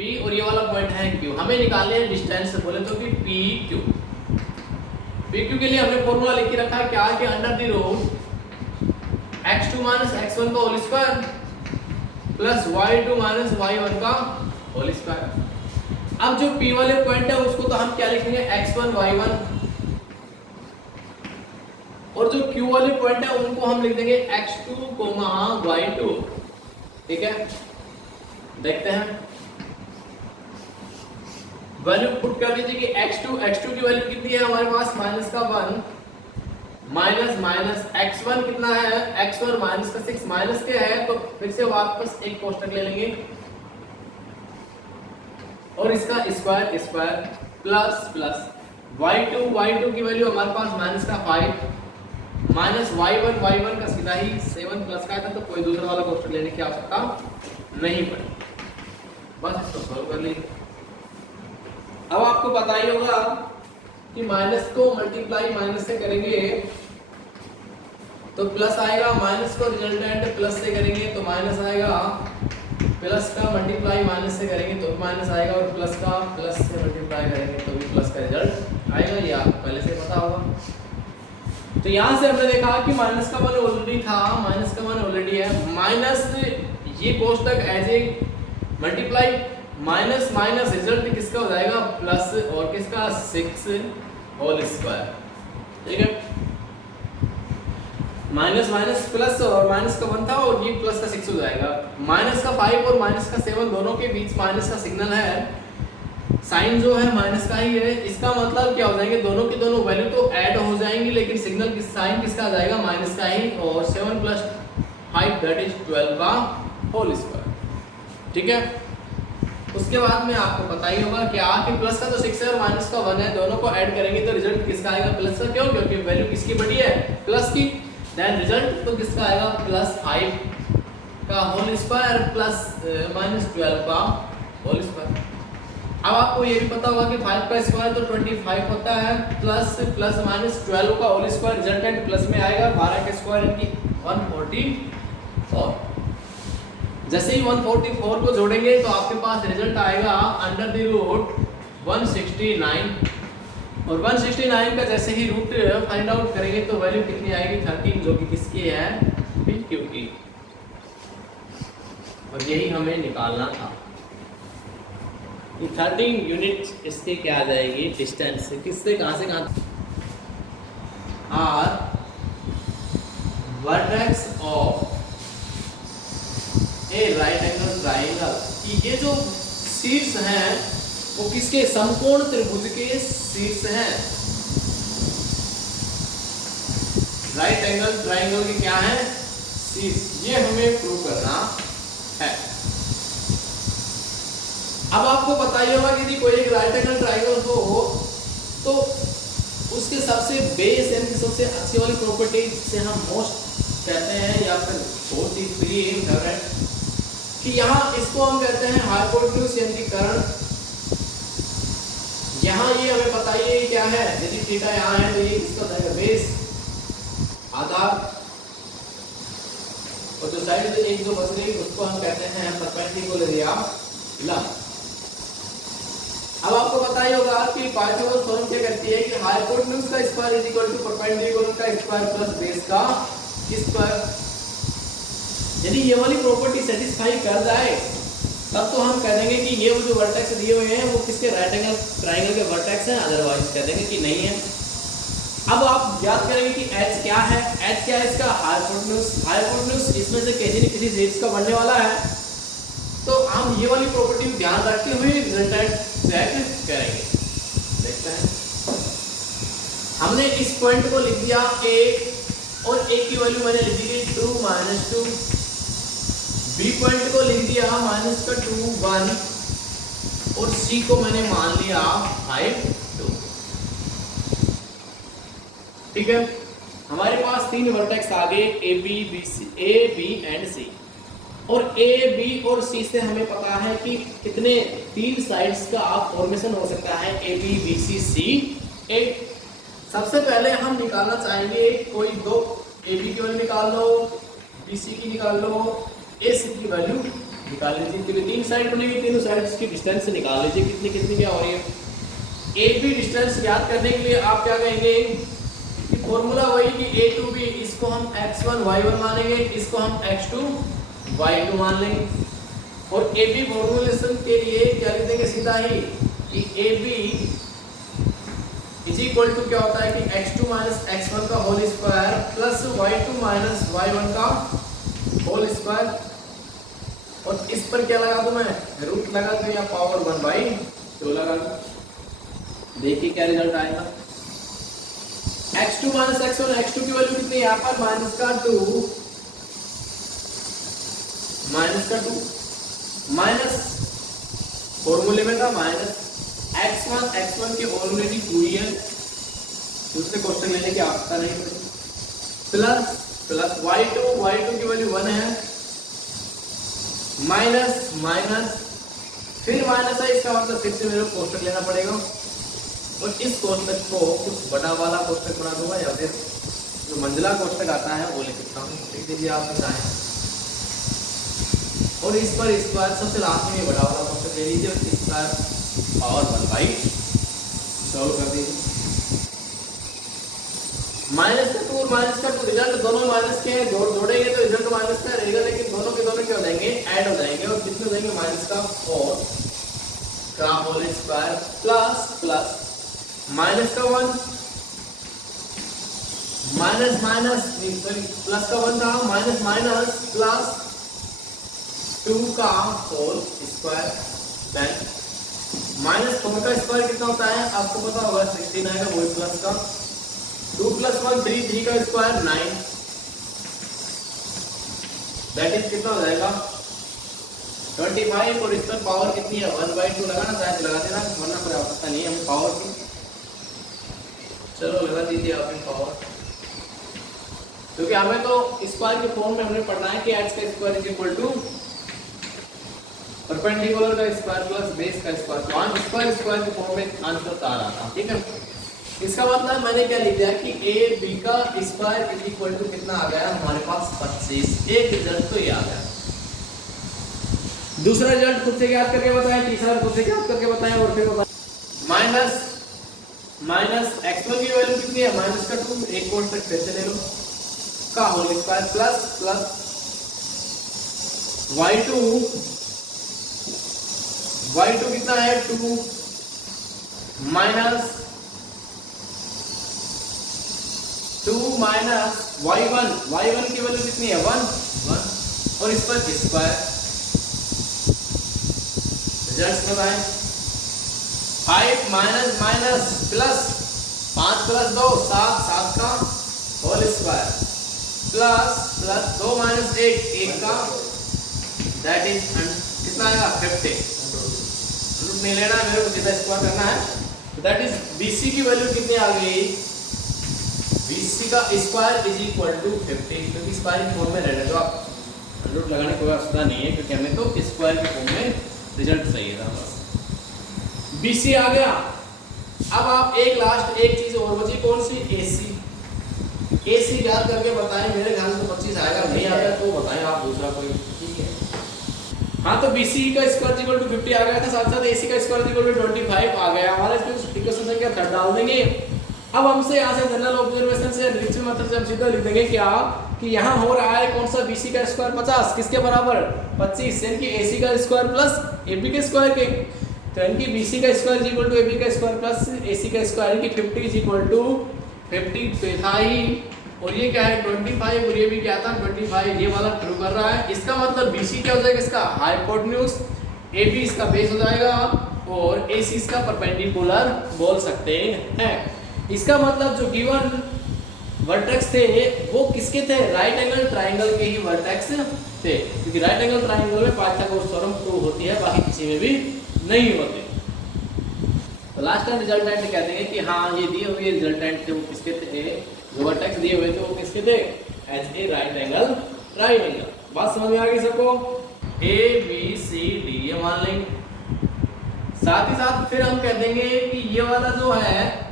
P और ये वाला पॉइंट है Q। हमें निकालने हैं डिस्टेंस, बोले तो कि PQ। PQ के लिए हमने फॉर्मूला लिख के रखा है क्या, कि under the root x2 minus x1 का whole square plus y2 minus y1 का होल स्क्वायर। अब जो P वाले पॉइंट है उसको तो हम क्या लिखेंगे, x1 y1, और जो Q वाले पॉइंट है उनको हम लिख देंगे x2 y2। ठीक है, देखते हैं वैल्यू पुट कर दीजिए कि x2 की वैल्यू कितनी है हमारे पास, माइनस का 1 माइनस माइनस x1 कितना है, x1 माइनस का 6 माइनस के है, तो फिर से वापस एक कोष्टक ले लेंगे और इसका square square plus plus y2 की वैल्यू हमारे पास माइनस का 5 माइनस y1 का सीधा ही 7 प्लस का था, तो कोई दूसरा वाला कोष्टक लेने की आवश्यकता नहीं पड़ी, बस इसको सॉल्व कर लीजिए। अब आपको पता ही होगा कि माइनस को मल्टीप्लाई माइनस से करेंगे तो प्लस आएगा, माइनस को रिजल्टेंट प्लस से करेंगे तो माइनस आएगा, प्लस का मल्टीप्लाई माइनस से करेंगे तो माइनस आएगा, और प्लस का प्लस से मल्टीप्लाई करेंगे तो भी प्लस का रिजल्ट आएगा, ये आपको पहले से पता होगा। तो यहाँ से हमने देखा कि माइनस का मान ऑलरेडी था, माइनस का मान ऑलरेडी है, माइनस ये कोष्टक as a multiply minus minus result किसका हो जाएगा, प्लस, और किसका 6 होल स्क्वायर। ठीक है, माइनस माइनस प्लस, और माइनस का 1 था और ये प्लस का 6 हो जाएगा। माइनस का 5 और माइनस का 7 दोनों के बीच माइनस का सिग्नल है, साइन जो है माइनस का ही है, इसका मतलब क्या हो जाएंगे, दोनों की दोनों वैल्यू तो ऐड हो जाएंगी, लेकिन सिग्नल की साइन किसका आ जाएगा, माइनस का ही, और 7 प्लस 5 दैट इज 12 का होल स्क्वायर। ठीक है, उसके बाद में आपको पता ही होगा क्या, कि प्लस का तो 6 है और माइनस का 1 है, दोनों को ऐड करेंगे तो रिजल्ट किसका आएगा, प्लस का। क्यों, क्योंकि वैल्यू किसकी बड़ी है, प्लस की, देन रिजल्ट तो किसका आएगा, प्लस 5 का होल स्क्वायर प्लस माइनस 12 का होल स्क्वायर। अब आपको ये भी पता होगा कि 5 का स्क्वायर तो 25 होता है, प्लस प्लस माइनस 12 का होल स्क्वायर रिजल्टेंट प्लस में आएगा, 12 का स्क्वायर इनकी 144। जैसे ही 144 को जोड़ेंगे तो आपके पास रिजल्ट आएगा अंडर द रूट 169, और 169 का जैसे ही रूट फाइंड आउट करेंगे तो वैल्यू कितनी आएगी, 13, जो कि किसकी है, PQ की, और यही हमें निकालना था। 13 यूनिट इसके क्या आ जाएगी, डिस्टेंस, किससे कहां से कहां, are vertex of a right angle triangle, कि ये जो शीर्ष हैं वो किसके, समकोण त्रिभुज के शीर्ष हैं। राइट एंगल ट्राइंगल के क्या है, शीर्ष, ये हमें प्रूव करना है। अब आपको पता ही होगा कि यदि कोई एक राइट एंगल ट्राइंगल हो तो उसके सबसे बेस यानी सबसे अच्छी वाली प्रॉपर्टी जिसे हम मोस्ट कहते हैं, या फिर बहुत ही प्रिय फेवरेट, कि यहाँ इसको हम कहते हैं हाइपोटेन्यूज यानी कि कर्ण। यहाँ ये हमें पता ही है क्या है, यदि थीटा यहाँ है तो ये इसका जाएगा बेस, आधार, और जो साइड से एक जो बच गई उसको हम कहते हैं परपेंडिकुलर या लंब। अब आपको पता ही होगा कि पाइथागोरस थ्योरम क्या कहती है, कि हाइपोटेन्यूज का square is equal to perpendicular का स्क्वायर प्लस बेस का स्क्वायर। यदि ये वाली प्रॉपर्टी सेटिस्फाई कर जाए तब तो हम कह देंगे कि ये जो वर्टेक्स दिए हुए हैं वो किसके, राइट एंगल ट्राइंगल के वर्टेक्स हैं, अदरवाइज कह देंगे कि नहीं है। अब आप याद करेंगे कि h क्या है, h क्या है इसका, हाइपोटेन्यूज इसमें से किसी न किसी शीर्ष का बनने वाला है, तो हम ये वाली प्रॉपर्टी ध्यान रखते हुए रिजल्टेंट चेक करेंगे। देखते हैं, हमने इस पॉइंट को लिख दिया a, और a की वैल्यू मैंने लिख दी 2 - 2, B पॉइंट को लिख दिया -2 1, और C को मैंने मान लिया 5 2। ठीक है, हमारे पास 3 वर्टेक्स आ गए, A B एंड C, और A B और C से हमें पता है कि कितने 3 साइड्स का फॉर्मेशन हो सकता है, A B B C C A। सबसे पहले हम निकालना चाहेंगे कोई 2, AB की वैल्यू निकाल लो, BC की निकाल लो, AC की वैल्यू निकाल लीजिए, क्योंकि 3 साइड बनेगी, तीनों साइड की डिस्टेंस निकाल लीजिए कितनी कितनी क्या हो रही है। ए बी डिस्टेंस ज्ञात करने के लिए आप क्या कहेंगे कि फॉर्मूला वही कि ए टू बी, इसको हम x1 y1 मानेंगे, इसको हम x2 y2 मान लेंगे। और ए बी फॉर्मुलेशन के लिए क्या लिख देंगे सीधा ही कि A B is equal to क्या होता है कि x2 माइनस x1 का whole square plus y2 minus y1 का होल स्क्वायर। और इस पर क्या लगा दूं मैं, रूट लगा दूं या पावर 1/2 लगा दूं। देखिए क्या रिजल्ट आएगा। x2 माइनस x1, x2 की वैल्यू कितनी है यहाँ पर माइनस का 2 माइनस फॉर्मूले में था माइनस x1 की ऑलरेडी 2 ही है, दूसरे क्वेश्चन लेने की आवश्यकता नहीं पड़ेगी, प्लस y2 की वैल्यू 1 है, माइनस फिर माइनस है, इसका मतलब फिर से मेरे को कोष्टक लेना पड़ेगा और इस कोष्टक को कुछ बड़ा वाला कोष्टक बना दूंगा या फिर जो मंजिला कोष्टक आता है वो लिख सकता हूँ, लिख दीजिए आप चाहें। और इस पर स्क्वायर सबसे लास्ट में ये बड़ा वाला कोष्टक ले लीजिए और स्क्वायर पावर 1/2 सॉल्व कर दीजिए। माइनस का 2 और माइनस का 2 रिजल्ट दोनों माइनस के हैं, जोड़ेंगे तो रिजल्ट माइनस का रहेगा, लेकिन दोनों के दोनों क्या हो जाएंगे ऐड हो जाएंगे और कितने हो जाएंगे माइनस का 4 का होल स्क्वायर प्लस माइनस का 1 प्लस का 1 था माइनस प्लस 2 का होल स्क्वायर, देन माइनस 4 का स्क्वायर कितना होता है आपको पता होगा 16 आएगा, वही प्लस का 2 + 1 3 का स्क्वायर 9, दैट इज कितना हो जाएगा 25। और इस पर पावर कितनी है 1/2 लगाना चाहे तो लगा देना, वरना कोई आवश्यकता नहीं है हमें पावर की। चलो लगा दीजिए आप पावर, क्योंकि हमें तो स्क्वायर के फॉर्म में हमने पढ़ना है कि x का square is equal to perpendicular का स्क्वायर प्लस बेस का स्क्वायर, तो हम स्क्वायर के फॉर्म में आंसर आ रहा था, ठीक है। इसका मतलब मैंने क्या लिख दिया कि ए बी का स्क्वायर इज इक्वल टू कितना आ गया हमारे पास 25। एक रिजल्ट तो ये आ गया, दूसरा रिजल्ट खुद से याद करके बताएं, तीसरा खुद से याद करके बताएं और फिर बताएं। माइनस x1 की वैल्यू कितनी है माइनस का 2, एक कोष्टक फिर से ले लो का होल स्क्वायर प्लस y2 कितना है 2 माइनस y1 की वैल्यू कितनी है 1 और इस पर स्क्वायर। रिजल्ट्स बताएं। 5 माइनस प्लस 5 + 2 7 का होल स्क्वायर प्लस 2 - 1 का, दैट इज कितना आएगा 50। रूट नहीं लेना मेरे को, सीधा स्क्वायर करना है, तो दैट इज BC की वैल्यू कितनी आ गई, BC का स्क्वायर इज इक्वल टू 50, क्योंकि स्क्वायर की फॉर्म में रहने दो आप, रूट लगाने की कोई आवश्यकता नहीं है, क्योंकि हमें तो स्क्वायर की फॉर्म में रिजल्ट चाहिए था बस। BC आ गया। अब आप एक चीज और बची, कौन सी AC याद करके बताएं, मेरे ख्याल से 25 आएगा, नहीं आएगा तो बताएं आप दूसरा कोई, ठीक है। हाँ तो BC का स्क्वायर इक्वल टू 50 आ गया था, साथ साथ AC का स्क्वायर इक्वल टू 25 आ गया हमारा, इसमें इक्वेशन संख्या 3 डाल देंगे। अब हमसे यहाँ से जनरल ऑब्जर्वेशन से निरीक्षण मेथड से हम सीधा लिख देंगे क्या कि यहाँ हो रहा है कौन सा BC का स्क्वायर 50 किसके बराबर 25, यानी कि AC का स्क्वायर प्लस AB के स्क्वायर के, तो यानी कि BC का square is equal to AB का स्क्वायर प्लस AC का स्क्वायर, यानी कि 50 इज इक्वल टू 50 पे था ही, और ये क्या है 25 और ये भी क्या था 25, ये वाला ट्रू कर रहा है। इसका मतलब BC क्या हो जाएगा, इसका हाइपोटेन्यूज, AB इसका बेस हो जाएगा और AC इसका परपेंडिकुलर बोल सकते हैं। इसका मतलब जो गिवन वर्टेक्स थे वो किसके थे, राइट एंगल ट्राइंगल के ही वर्टेक्स थे, क्योंकि राइट एंगल ट्राइंगल में पाइथागोरस थ्योरम प्रूव होती है, बाकी किसी में भी नहीं होते। तो लास्ट टाइम रिजल्टेंट कहते हैं कि हाँ ये दिए हुए रिजल्टेंट थे वो किसके थे, जो वर्टेक्स दिए हुए थे वो किसके थे, as a right angle triangle. बात समझ में आ गई सबको, ABCD ये मान लेंगे। साथ ही साथ फिर हम कह देंगे कि ये वाला जो है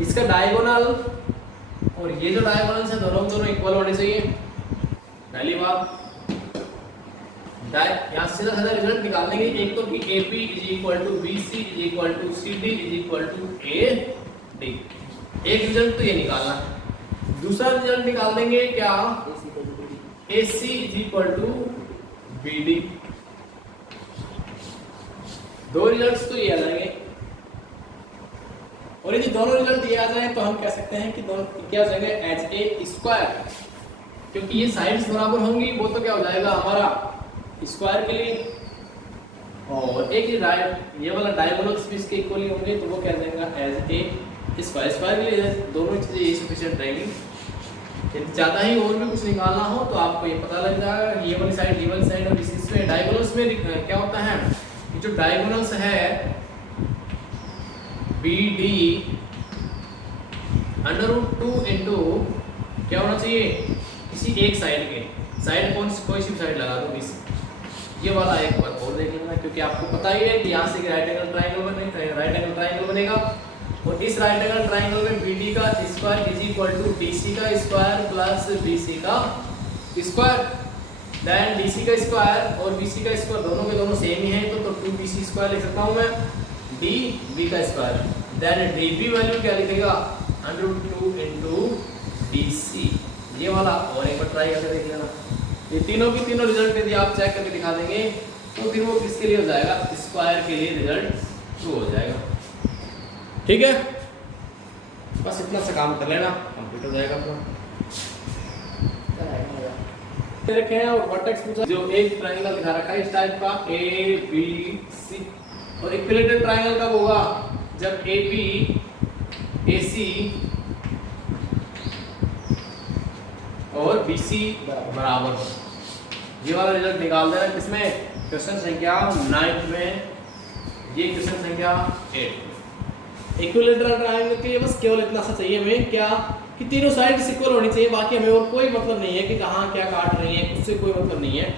इसका डायगोनल और ये जो डायगोनल है दोनों इक्वल होने चाहिए, पहली बात। यहाँ से सीधा सीधा रिजल्ट निकाल लेंगे। एक तो कि AP is equal to BC is equal to CD is equal to AD, एक रिजल्ट तो ये निकालना है। दूसरा रिजल्ट निकाल देंगे क्या, AC is equal to BD। दो रिजल्ट्स तो ये आ जाएंगे, और यदि दोनों रिजल्ट ये आ जाए तो हम कह सकते हैं कि दोनों क्या हो जाएंगे, एच ए स्क्वायर, क्योंकि ये साइड्स बराबर होंगी, वो तो क्या हो जाएगा हमारा स्क्वायर के लिए, और एक ये वाला डायगोनल्स भी इसके इक्वली होंगे, तो वो क्या जाएगा एज ए स्क्वायर। स्क्वायर के लिए दोनों चीजें ये सफिशिएंट रहेंगी। यदि ज़्यादा ही और भी कुछ निकालना हो तो आपको ये पता लग जाएगा, ये वाली साइड और इसमें डायगोनल्स में क्या होता है, ये जो डायगोनल्स है BD √2 इंटू क्या होना चाहिए, किसी एक साइड के, साइड कोई सी साइड लगा दो इस, ये वाला एक बार और देख लेना, क्योंकि आपको पता ही है कि यहाँ से राइट एंगल ट्राइंगल बनेगा, और इस राइट एंगल ट्राइंगल में BD का square is equal to DC का स्क्वायर प्लस BC का स्क्वायर, देन DC का स्क्वायर और BC का स्क्वायर दोनों के दोनों सेम ही हैं, तो 2BC स्क्वायर लिख सकता हूँ मैं, DB का स्क्वायर, देन DB वैल्यू क्या लिखेगा, √2 इंटू DC, ये वाला। और एक बार ट्राई करके देख लेना, ये तीनों की तीनों रिजल्ट यदि आप चेक करके दिखा देंगे तो फिर वो किसके लिए हो जाएगा, स्क्वायर के लिए रिजल्ट ट्रू हो जाएगा। ठीक है, बस इतना सा काम कर लेना, कंप्लीट हो जाएगा अपना। रखे हैं और वर्टेक्स पूछा, जो एक ट्रायंगल दिखा रखा है इस टाइप का ABC, और इक्विलेटरल ट्रायंगल कब होगा, जब AB AC और BC बराबर हो। ये वाला रिजल्ट निकाल देना किसमें, क्वेश्चन संख्या 9 में, ये क्वेश्चन संख्या 8। इक्विलेटरल ट्रायंगल के लिए बस केवल इतना सा चाहिए हमें क्या, कि तीनों साइड्स इक्वल होनी चाहिए, बाकी हमें और कोई मतलब नहीं है कि कहाँ क्या काट रही है, उससे कोई मतलब नहीं है।